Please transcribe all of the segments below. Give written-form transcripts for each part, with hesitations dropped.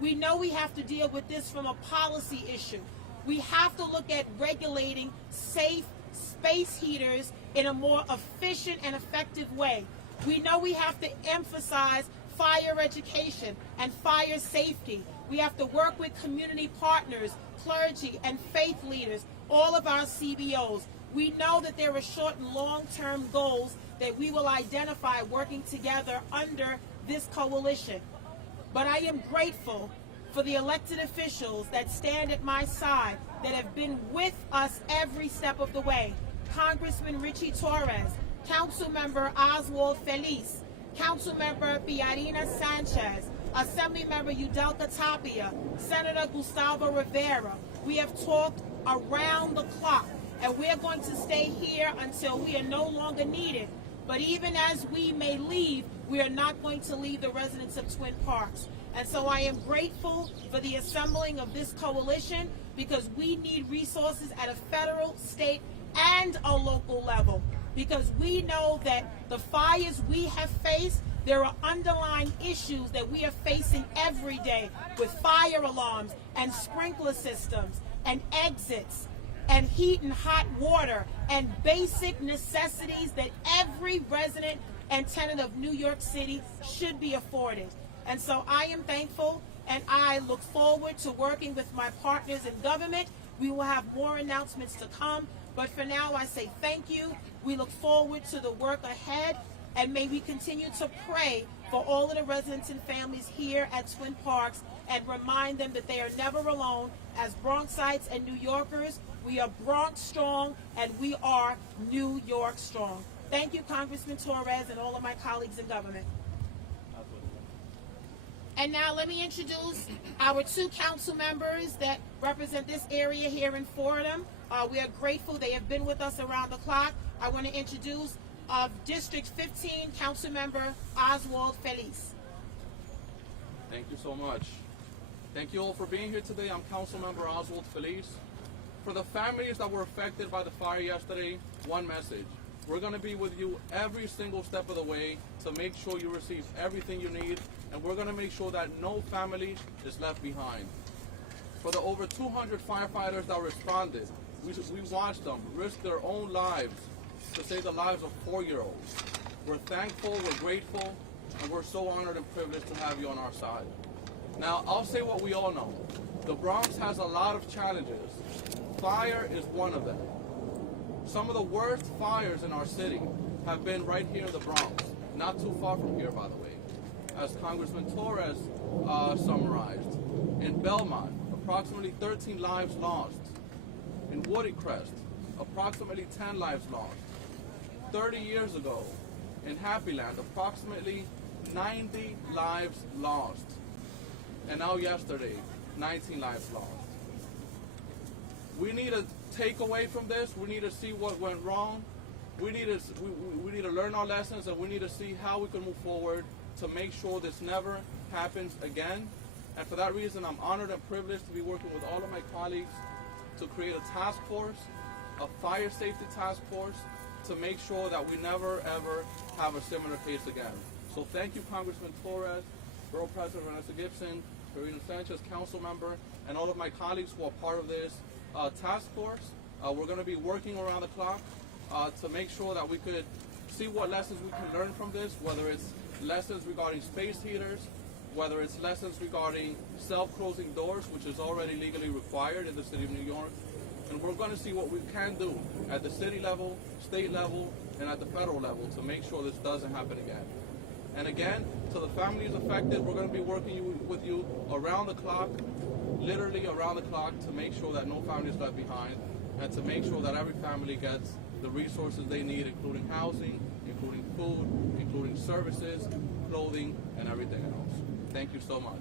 We know we have to deal with this from a policy issue. We have to look at regulating safe space heaters in a more efficient and effective way. We know we have to emphasize fire education and fire safety. We have to work with community partners, clergy, and faith leaders, all of our CBOs. We know that there are short and long-term goals that we will identify working together under this coalition. But I am grateful for the elected officials that stand at my side, that have been with us every step of the way. Congressman Richie Torres, Councilmember Oswald Feliz, Councilmember Piarina Sanchez, Assemblymember Udelka Tapia, Senator Gustavo Rivera. We have talked around the clock, and we're going to stay here until we are no longer needed. But even as we may leave, we are not going to leave the residents of Twin Parks. And so I am grateful for the assembling of this coalition, because we need resources at a federal, state, and a local level. Because we know that the fires we have faced, there are underlying issues that we are facing every day with fire alarms and sprinkler systems and exits and heat and hot water and basic necessities that every resident and tenant of New York City should be afforded. And so I am thankful, and I look forward to working with my partners in government. We will have more announcements to come, but for now I say thank you. We look forward to the work ahead, and may we continue to pray for all of the residents and families here at Twin Parks, and remind them that they are never alone. As Bronxites and New Yorkers, we are Bronx strong, and we are New York strong. Thank you, Congressman Torres, and all of my colleagues in government. And now let me introduce our two council members that represent this area here in Fordham. We are grateful they have been with us around the clock. I want to introduce District 15 Council Member Oswald Feliz. Thank you so much. Thank you all for being here today. I'm Council Member Oswald Feliz. For the families that were affected by the fire yesterday, one message. We're going to be with you every single step of the way to make sure you receive everything you need, and we're going to make sure that no family is left behind. For the over 200 firefighters that responded, we watched them risk their own lives to save the lives of 4-year-olds. We're thankful, we're grateful, and we're so honored and privileged to have you on our side. Now, I'll say what we all know. The Bronx has a lot of challenges. Fire is one of them. Some of the worst fires in our city have been right here in the Bronx, not too far from here, by the way. As Congressman Torres summarized, in Belmont, approximately 13 lives lost. In Woody Crest, approximately 10 lives lost. 30 years ago, in Happy Land, approximately 90 lives lost. And now yesterday, 19 lives lost. We need to take away from this. We need to see what went wrong. We need to learn our lessons, and we need to see how we can move forward to make sure this never happens again. And for that reason, I'm honored and privileged to be working with all of my colleagues to create a task force, a fire safety task force, to make sure that we never ever have a similar case again. So thank you, Congressman Torres, Borough President Vanessa Gibson, Karina Sanchez, council member, and all of my colleagues who are part of this task force. We're going to be working around the clock to make sure that we could see what lessons we can learn from this, whether it's lessons regarding space heaters, whether it's lessons regarding self-closing doors, which is already legally required in the city of New York. And we're going to see what we can do at the city level, state level, and at the federal level to make sure this doesn't happen again. And again, to the families affected, we're going to be working with you around the clock, literally around the clock, to make sure that no family is left behind, and to make sure that every family gets the resources they need, including housing, including food, including services, clothing, and everything else. Thank you so much.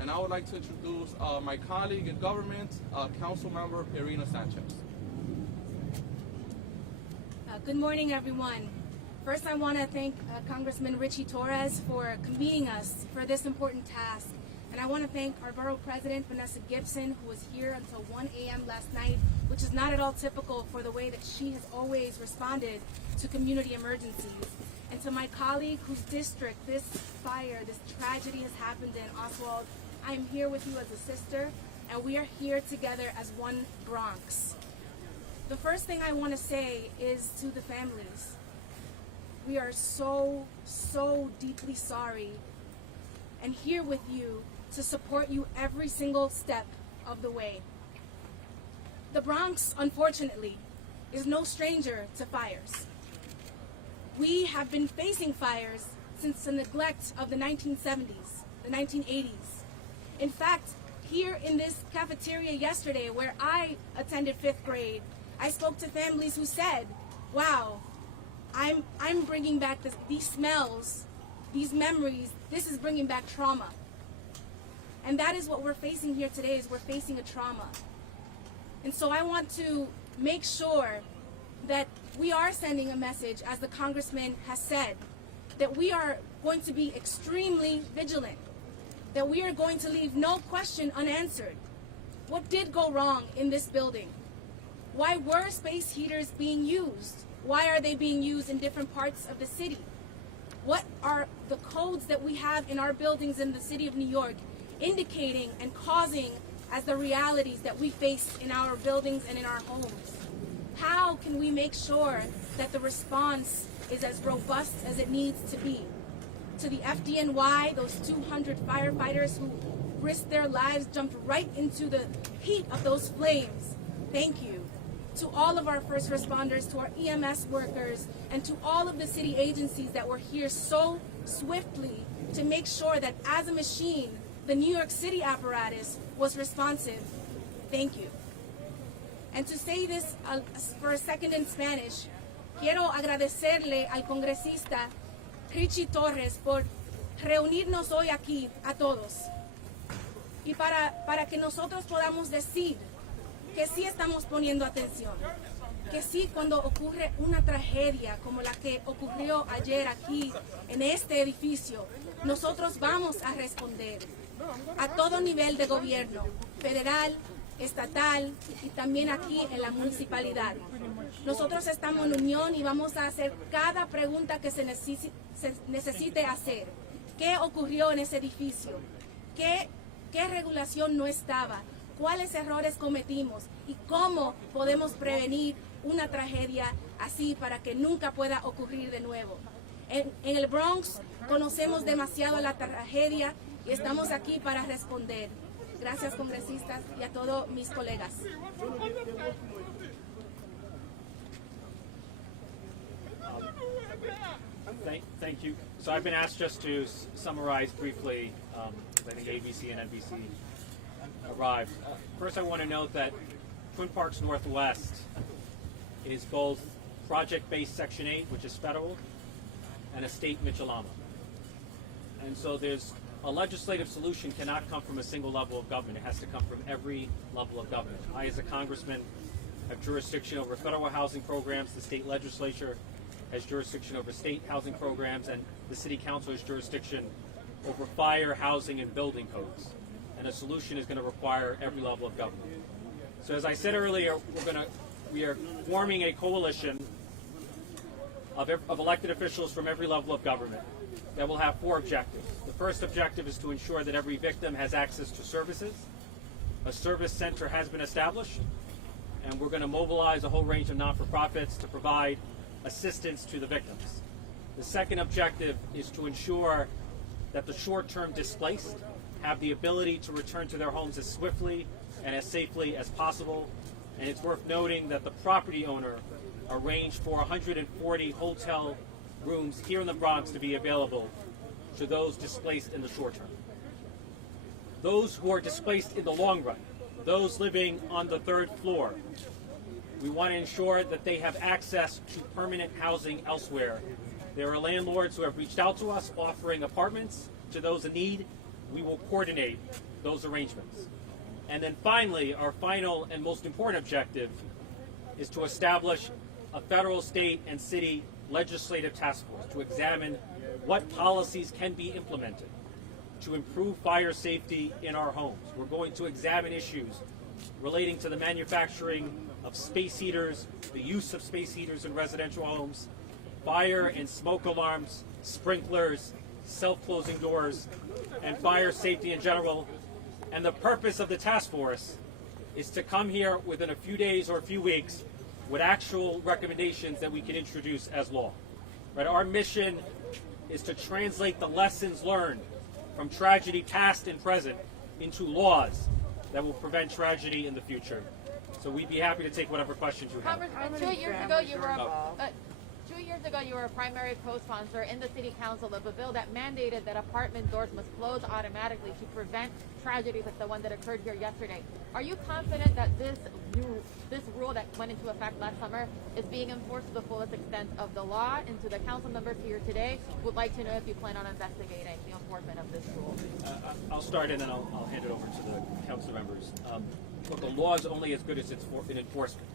And I would like to introduce my colleague in government, Council Member Piarina Sanchez. Good morning, everyone. First, I want to thank Congressman Richie Torres for convening us for this important task. And I want to thank our Borough President, Vanessa Gibson, who was here until 1 a.m. last night, which is not at all typical for the way that she has always responded to community emergencies. And to my colleague whose district this fire, this tragedy has happened in, Oswald, I'm here with you as a sister, and we are here together as one Bronx. The first thing I want to say is to the families, we are so deeply sorry and here with you to support you every single step of the way. The Bronx, unfortunately, is no stranger to fires. We have been facing fires since the neglect of the 1970s, the 1980s. In fact, here in this cafeteria yesterday where I attended 5th grade, I spoke to families who said, wow, I'm bringing back these smells, these memories, this is bringing back trauma. And that is what we're facing here today, is we're facing a trauma. And so I want to make sure that we are sending a message, as the congressman has said, that we are going to be extremely vigilant, that we are going to leave no question unanswered. What did go wrong in this building? Why were space heaters being used? Why are they being used in different parts of the city? What are the codes that we have in our buildings in the city of New York indicating and causing as the realities that we face in our buildings and in our homes? How can we make sure that the response is as robust as it needs to be? To the FDNY, those 200 firefighters who risked their lives, jumped right into the heat of those flames, thank you. To all of our first responders, to our EMS workers, and to all of the city agencies that were here so swiftly to make sure that as a machine, the New York City apparatus was responsive. Thank you. And to say this for a second in Spanish, quiero agradecerle al congresista Richie Torres por reunirnos hoy aquí a todos y para que nosotros podamos decir que sí estamos poniendo atención, que sí, cuando ocurre una tragedia como la que ocurrió ayer aquí en este edificio, nosotros vamos a responder a todo nivel de gobierno, federal, estatal y también aquí en la municipalidad. Nosotros estamos en unión y vamos a hacer cada pregunta que se necesite hacer. ¿Qué ocurrió en ese edificio? ¿Qué regulación no estaba? ¿Cuáles errores cometimos? ¿Y cómo podemos prevenir una tragedia así para que nunca pueda ocurrir de nuevo? En el Bronx conocemos demasiado la tragedia y estamos aquí para responder. Gracias, congresistas, y a todos mis colegas. Thank you. So I've been asked just to summarize briefly. I think ABC and NBC arrived. First, I want to note that Twin Parks Northwest is both project-based Section 8, which is federal, and a state Mitchell-Lama. And so there's a legislative solution cannot come from a single level of government. It has to come from every level of government. I, as a congressman, have jurisdiction over federal housing programs. The state legislature has jurisdiction over state housing programs, and the city council has jurisdiction over fire, housing, and building codes. And a solution is going to require every level of government. So as I said earlier, we are forming a coalition of elected officials from every level of government that will have 4 objectives. The first objective is to ensure that every victim has access to services. A service center has been established, and we're going to mobilize a whole range of not-for-profits to provide assistance to the victims. The second objective is to ensure that the short-term displaced have the ability to return to their homes as swiftly and as safely as possible. And it's worth noting that the property owner arranged for 140 hotel rooms here in the Bronx to be available to those displaced in the short term. Those who are displaced in the long run, those living on the 3rd floor, we want to ensure that they have access to permanent housing elsewhere. There are landlords who have reached out to us offering apartments to those in need. We will coordinate those arrangements. And then finally, our final and most important objective is to establish a federal, state, and city legislative task force to examine what policies can be implemented to improve fire safety in our homes. We're going to examine issues relating to the manufacturing of space heaters, the use of space heaters in residential homes, fire and smoke alarms, sprinklers, self-closing doors, and fire safety in general. And the purpose of the task force is to come here within a few days or a few weeks with actual recommendations that we can introduce as law. Right? Our mission is to translate the lessons learned from tragedy past and present into laws that will prevent tragedy in the future. So we'd be happy to take whatever questions you have. Congressman, 2 years ago you were 2 years ago you were a primary co-sponsor in the City Council of a bill that mandated that apartment doors must close automatically to prevent tragedies like the one that occurred here yesterday. Are you confident that this rule that went into effect last summer is being enforced to the fullest extent of the law? And to the council members here today, would like to know if you plan on investigating the enforcement of this rule. I'll start and then I'll hand it over to the council members. Look, the law is only as good as its enforcement.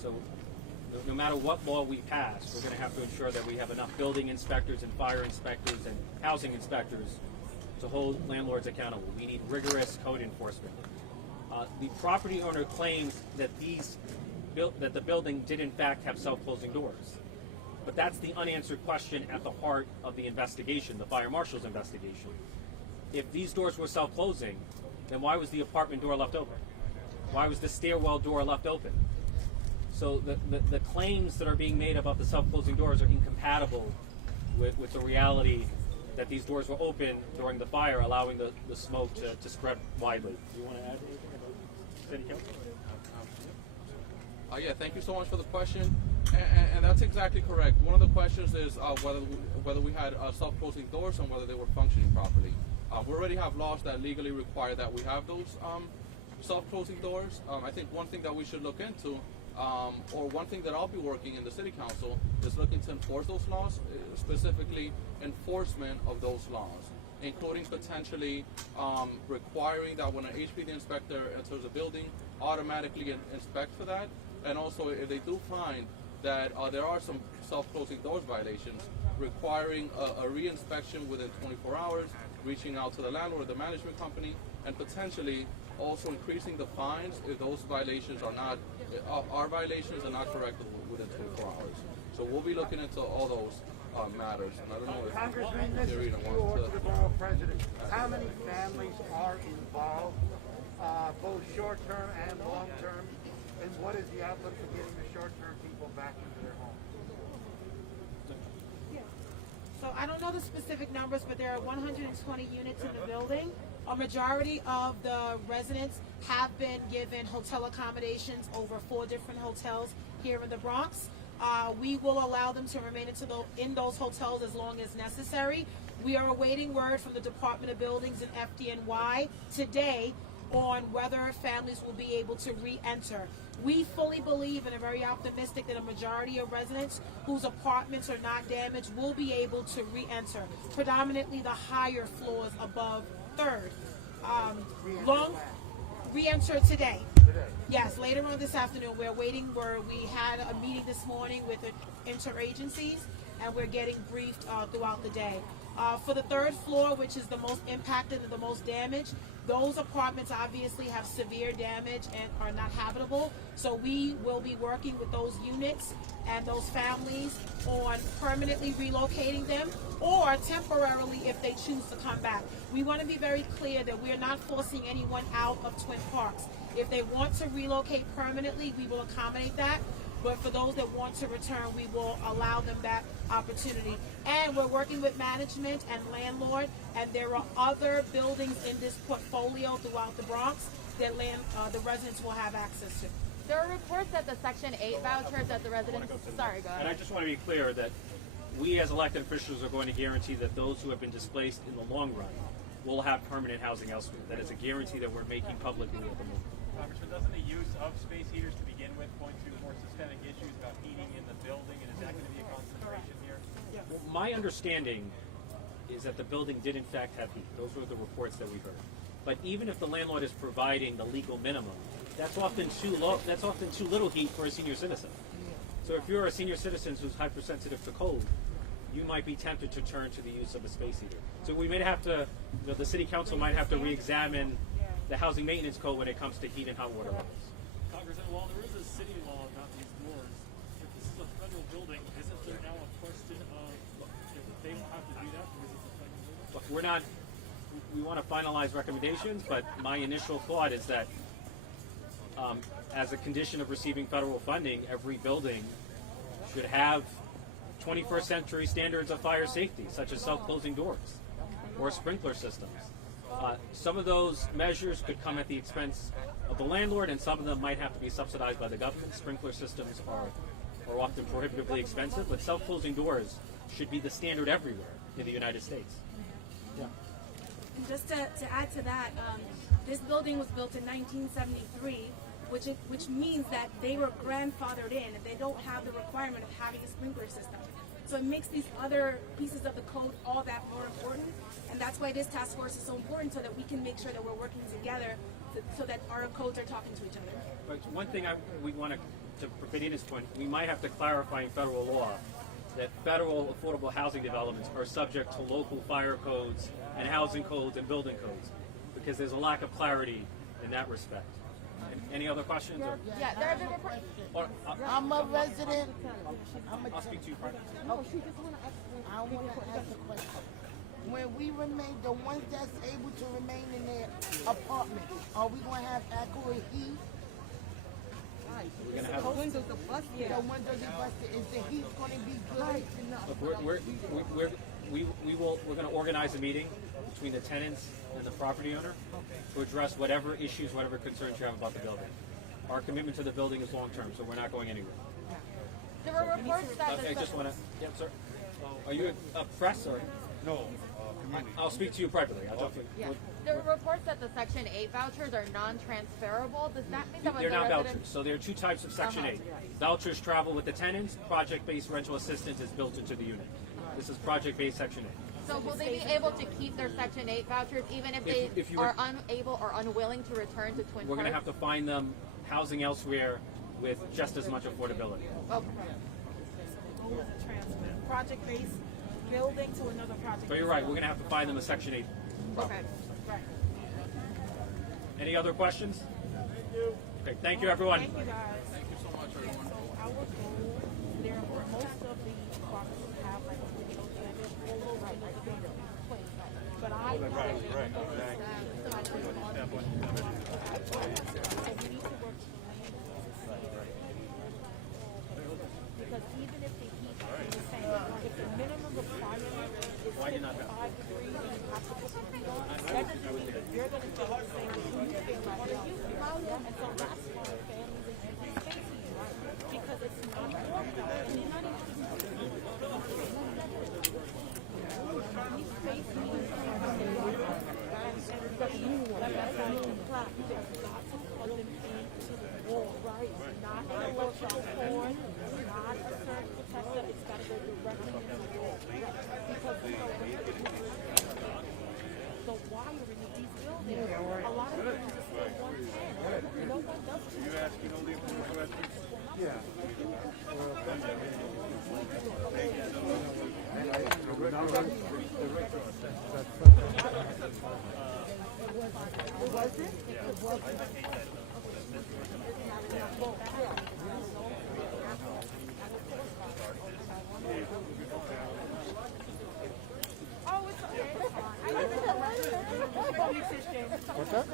So no matter what law we pass, we're going to have to ensure that we have enough building inspectors and fire inspectors and housing inspectors to hold landlords accountable. We need rigorous code enforcement. The property owner claims that that the building did in fact have self-closing doors. But that's the unanswered question at the heart of the investigation, the fire marshal's investigation. If these doors were self-closing, then why was the apartment door left open? Why was the stairwell door left open? So the claims that are being made about the self-closing doors are incompatible with the reality that these doors were open during the fire, allowing the smoke to spread widely. Do you want to add anything about City Council? Yeah, thank you so much for the question, and that's exactly correct. One of the questions is whether we had self-closing doors and whether they were functioning properly. We already have laws that legally require that we have those self-closing doors. I think one thing that we should look into, or one thing that I'll be working in the City Council, is looking to enforce those laws, specifically enforcement of those laws, including potentially requiring that when an HPD inspector enters a building, automatically inspect for that. And also, if they do find that there are some self-closing doors violations, requiring a re-inspection within 24 hours, reaching out to the landlord or the management company, and potentially also increasing the fines if those violations are not, our violations are not corrected within 24 hours. So we'll be looking into all those matters. And I don't know if Congressman, this is you or to the borough president. How many families are involved, both short-term and long-term? And what is the outlook for getting the short-term people back into their homes? So I don't know the specific numbers, but there are 120 units in the building. A majority of the residents have been given hotel accommodations over 4 different hotels here in the Bronx. We will allow them to remain in those hotels as long as necessary. We are awaiting word from the Department of Buildings and FDNY today on whether families will be able to re-enter. We fully believe and are very optimistic that a majority of residents whose apartments are not damaged will be able to re-enter, predominantly the higher floors above 3rd. Re-enter today. Yes, later on this afternoon. We're waiting word. We had a meeting this morning with the interagencies, and we're getting briefed throughout the day. For the 3rd floor, which is the most impacted and the most damaged, those apartments obviously have severe damage and are not habitable. So we will be working with those units and those families on permanently relocating them or temporarily if they choose to come back. We want to be very clear that we're not forcing anyone out of Twin Parks. If they want to relocate permanently, we will accommodate that. But for those that want to return, we will allow them that opportunity. And we're working with management and landlord, and there are other buildings in this portfolio throughout the Bronx that the residents will have access to. There are reports that the Section 8 vouchers that the residents... Sorry, go ahead. And I just want to be clear that we as elected officials are going to guarantee that those who have been displaced in the long run will have permanent housing elsewhere. That is a guarantee that we're making publicly at the moment. Congressman, doesn't the use of space heaters to begin with point to more systemic issues about heating in the building, and is that going to be a concentration here? Well, my understanding is that the building did in fact have heat. Those were the reports that we heard. But even if the landlord is providing the legal minimum, that's often too low. That's often too little heat for a senior citizen. So if you're a senior citizen who's hypersensitive to cold, you might be tempted to turn to the use of a space heater. So we may have to, the city council might have to re-examine the housing maintenance code when it comes to heat and hot water levels. Congressman, while there is a city law about these doors, if this is a federal building, isn't there now a question of if they don't have to do that because it's a federal building? Look, we're not we want to finalize recommendations, but my initial thought is that as a condition of receiving federal funding, every building should have 21st century standards of fire safety, such as self-closing doors or sprinkler systems. Some of those measures could come at the expense of the landlord, and some of them might have to be subsidized by the government. Sprinkler systems are often prohibitively expensive, but self-closing doors should be the standard everywhere in the United States. Yeah. And just to add to that, this building was built in 1973, which means that they were grandfathered in, and they don't have the requirement of having a sprinkler system. So it makes these other pieces of the code all that more important, and that's why this task force is so important, so that we can make sure that we're working together, so that our codes are talking to each other. But one thing we want to Fadina's point, we might have to clarify in federal law that federal affordable housing developments are subject to local fire codes and housing codes and building codes, because there's a lack of clarity in that respect. Any other questions? Yeah, there have been reports. I'm a resident. I'll speak to you privately. No, she just want to ask. I want to ask a question. When we remain, the ones that's able to remain in their apartment, are we going to have adequate heat? We're going to have. The windows are busted. The windows are busted. Is the heat going to be good enough? Look, we're going to organize a meeting between the tenants and the property owner to address whatever issues, whatever concerns you have about the building. Our commitment to the building is long term, so we're not going anywhere. There were reports that I just want to. Yeah, sir. Are you a press or? No. I'll speak to you privately. I'll talk to you. Yeah. There were reports that the Section 8 vouchers are non-transferable. Does that mean that when They're the not residents... vouchers. So there are two types of Section 8. Vouchers travel with the tenants. Project-based rental assistance is built into the unit. This is project-based Section 8. So will they be able to keep their Section 8 vouchers even if they if you are were- unable or unwilling to return to Twin We're going to have Parks? to find them housing elsewhere with just as much affordability. Okay. Project-based building to another project. But you're right. We're going to have to find them a Section 8. Okay. Right. Any other questions? Okay. Thank you, everyone. Thank you, guys. Thank you so much, everyone. Our goal, there are most of the properties have like a digital standard, right, like a bigger place. But I so we need to work with the land because even if the heat is the same, if the minimum requirement is 5 degrees and you have to put the heat on, that doesn't mean that you're going to feel the same as you feel like you're used to. And so that's why families and space heat, because it's not warm enough and they're not even space heat not an electrical cord, not a surge protector, it's got to go directly into the wall. Because the wiring of these buildings, a lot of times it's still 110. No one does it. You asking only for questions? Oh, it's okay. It's fine. I know What's that?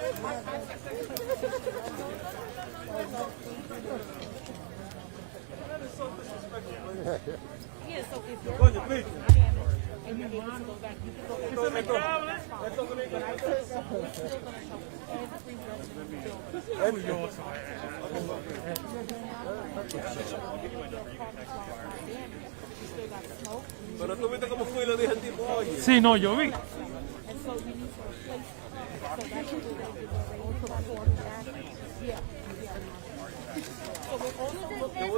Yeah, so if you're damaged and you're able to go back, you can go back. That's fine. But I said, we're still going to show every resident building. Sí, no, yo vi. And so you need to replace so that's what we're yeah. So we're also looking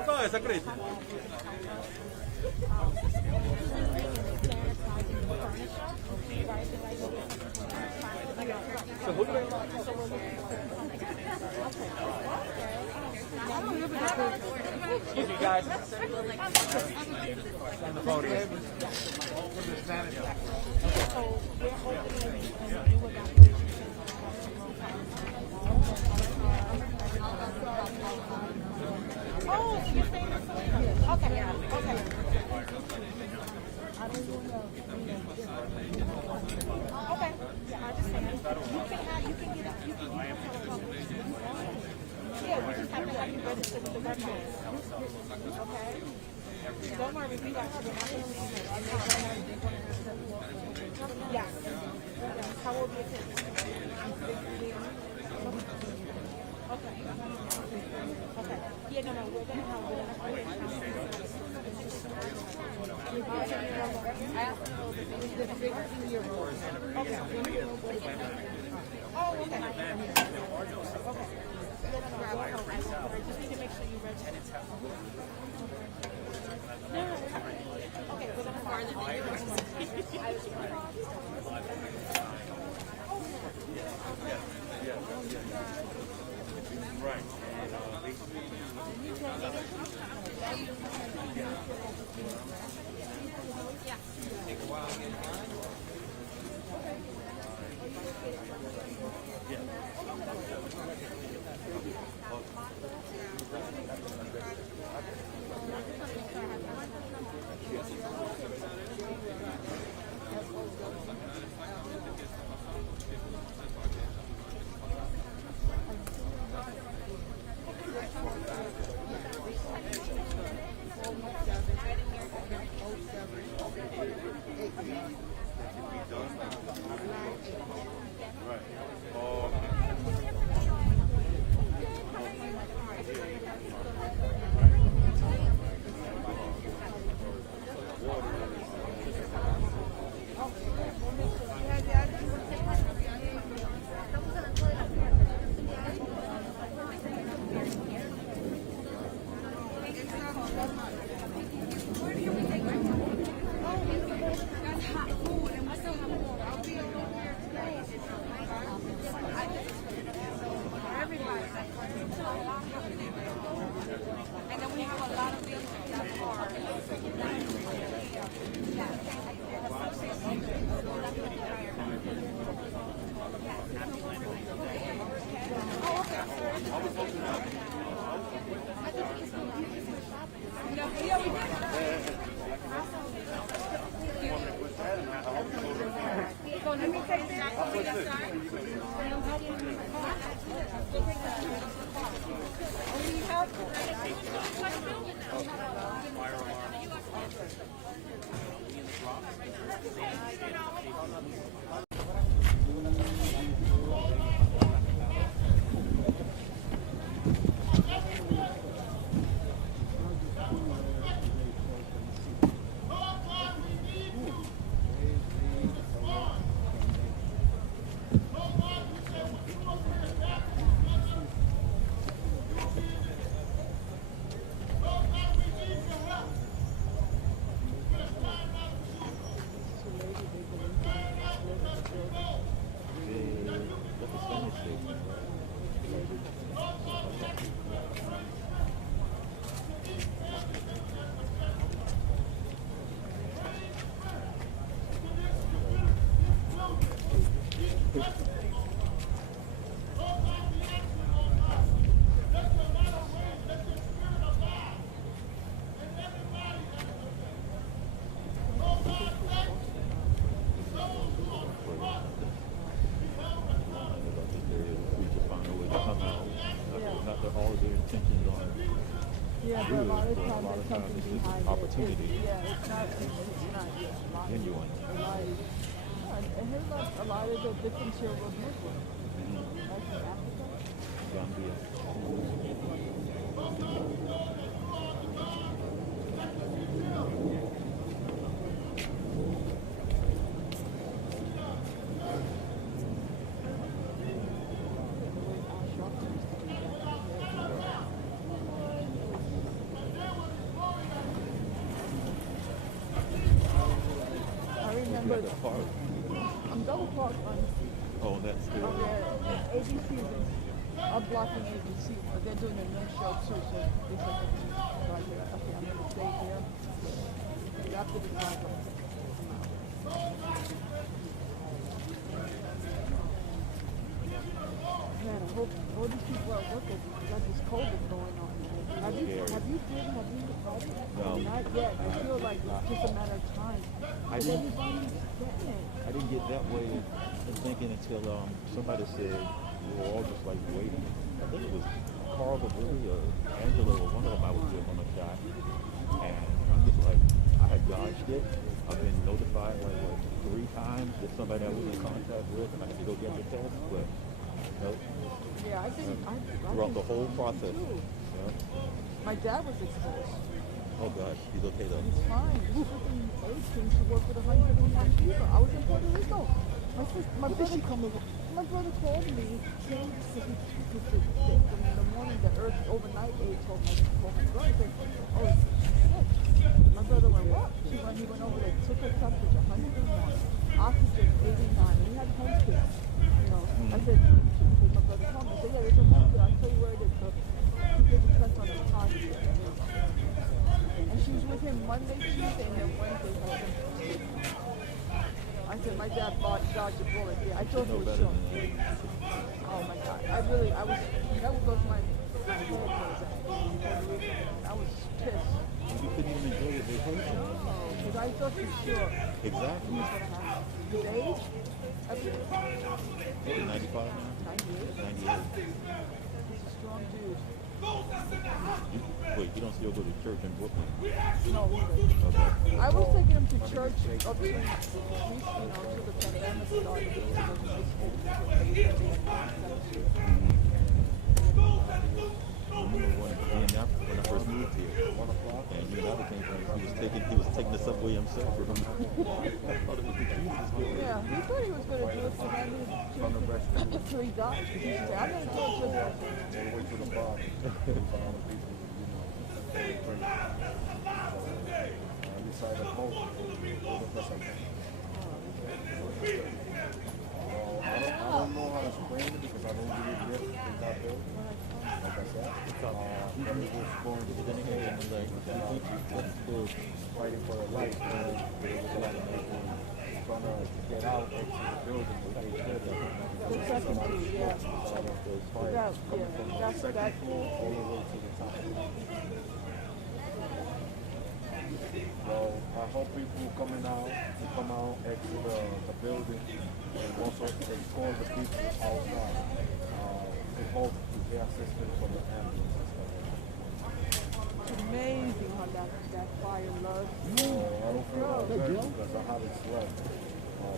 Excuse me, guys. Oh, so you're saying this? Okay, yeah, okay. Okay. Yeah, I register with the veterans. Okay? Don't worry, we got you. Yes. How old are your kids? I'm 16. Okay. Okay. Yeah, no, we're gonna have the 16-year-old. Okay. Oh, okay. Okay. Just need to make sure you register. No. Okay, we're gonna start the Yeah, but a lot of times there's something behind opportunity. it. Yeah, it's not Genuine. And here's like a lot of the victims here were Muslim. Like in Africa. Gambia. I remember I'm double parked on Oh, that's good. ABC is I'm blocking ABC, but they're doing a no-show too, so they said right here. Okay, I'm gonna stay here. After the driver. Man, I hope all these people are working. Got this COVID going on. Have you tried it? No. Not yet. I feel like it's just a matter of time. I didn't get that way in thinking until somebody said we were all just like waiting. I think it was Carl or Billy or Angela or one of them I was with on a shot. And I'm just like, I had dodged it. I've been notified like what, 3 times that somebody I was in contact with and I had to go get the test, but nope. Yeah, I think Throughout the whole process. Too. Yeah. My dad was exposed. Oh gosh, he's okay though. He's fine. He's freaking AIDS came to work with 101 people. I was in Puerto Rico. My brother called me, came to in the morning, the earth overnight aid told my brother, said, oh, shit. My brother went, what? He went over there, took her temperature, 101, oxygen, 89. We had home care. You know, I said, because my brother told me, I said, yeah, there's a home care. I'll tell you where it is. So he did the test on the positive. And she was with him Monday, Tuesday, and then Wednesday. I said, my dad dodged a bullet. Yeah, I thought he was shot. Oh my God. I was, that would go to my head. I was pissed. You couldn't even enjoy your vacation. Because I thought for sure. Exactly. His age? Maybe 95 now? 98. 98. He's a strong dude. Wait, you don't still go to church in Brooklyn? No, Okay. I was taking him to church up to, till the pandemic started. I remember when I first moved here, 1 o'clock, and you know, that came from, he was taking the subway himself. I thought it was the cutest thing. Yeah, he thought he was going to do it for him until he died. He said, I'm going to do it just all the way to the bar. I decided to vote for the president. I don't know how to explain it because I don't really live in that building. Like I said, but it was going to the neighborhood and like fighting for their life. And there was a lot of people trying to get out into the building, but they could. the second two, yeah. That's that cool. All the way to the top. Well, I hope people coming out to come out exit the building and also they call the people outside to hope to get assistance from the ambulance and stuff. It's amazing how that fire loves. I don't feel good because I haven't slept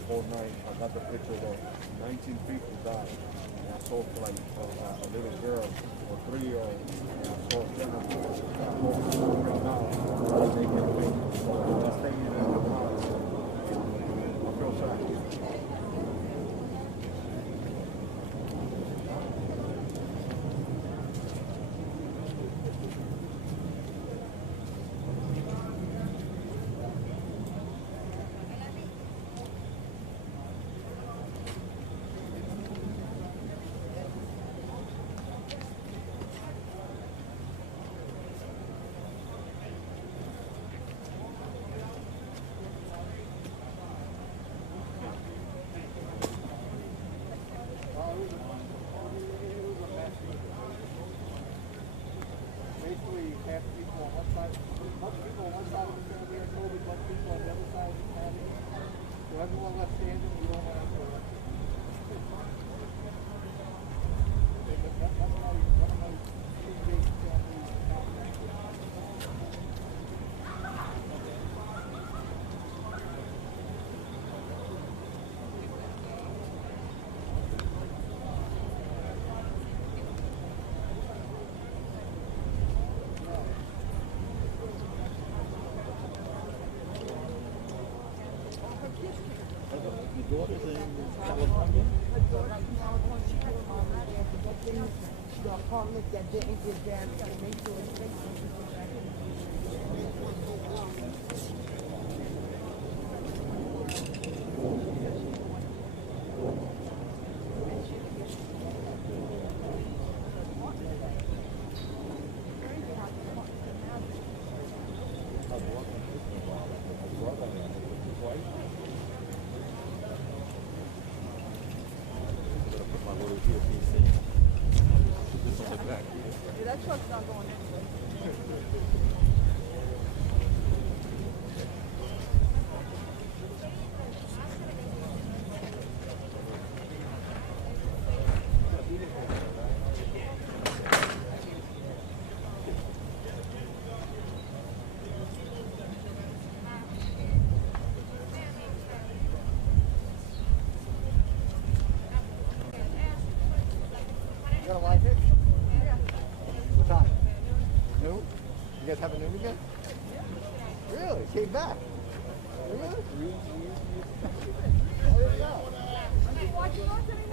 whole night. I got the picture of 19 people died. And I saw like a little girl or 3-year-old. And I saw 10 of them. I hope right now they can wait. So I'm staying in the house. I feel sad. Basically, half people on one side, most people on one side of the family are COVID, most people on the other side of the family. So everyone left standing, we don't have to. That's how two big families. Your daughter's in California? The apartment that didn't get damaged, and make sure it's safe. Yeah, that truck's not going anywhere. guys have a name again? Really? Came back? Really? Oh, there you go. Are you watching us anymore?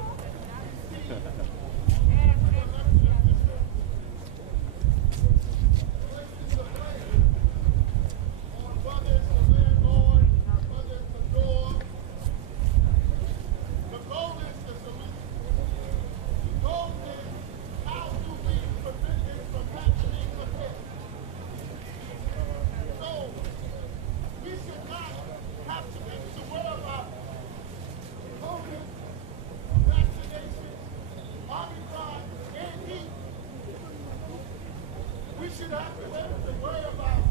We should have to worry about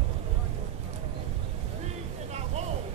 being in our home.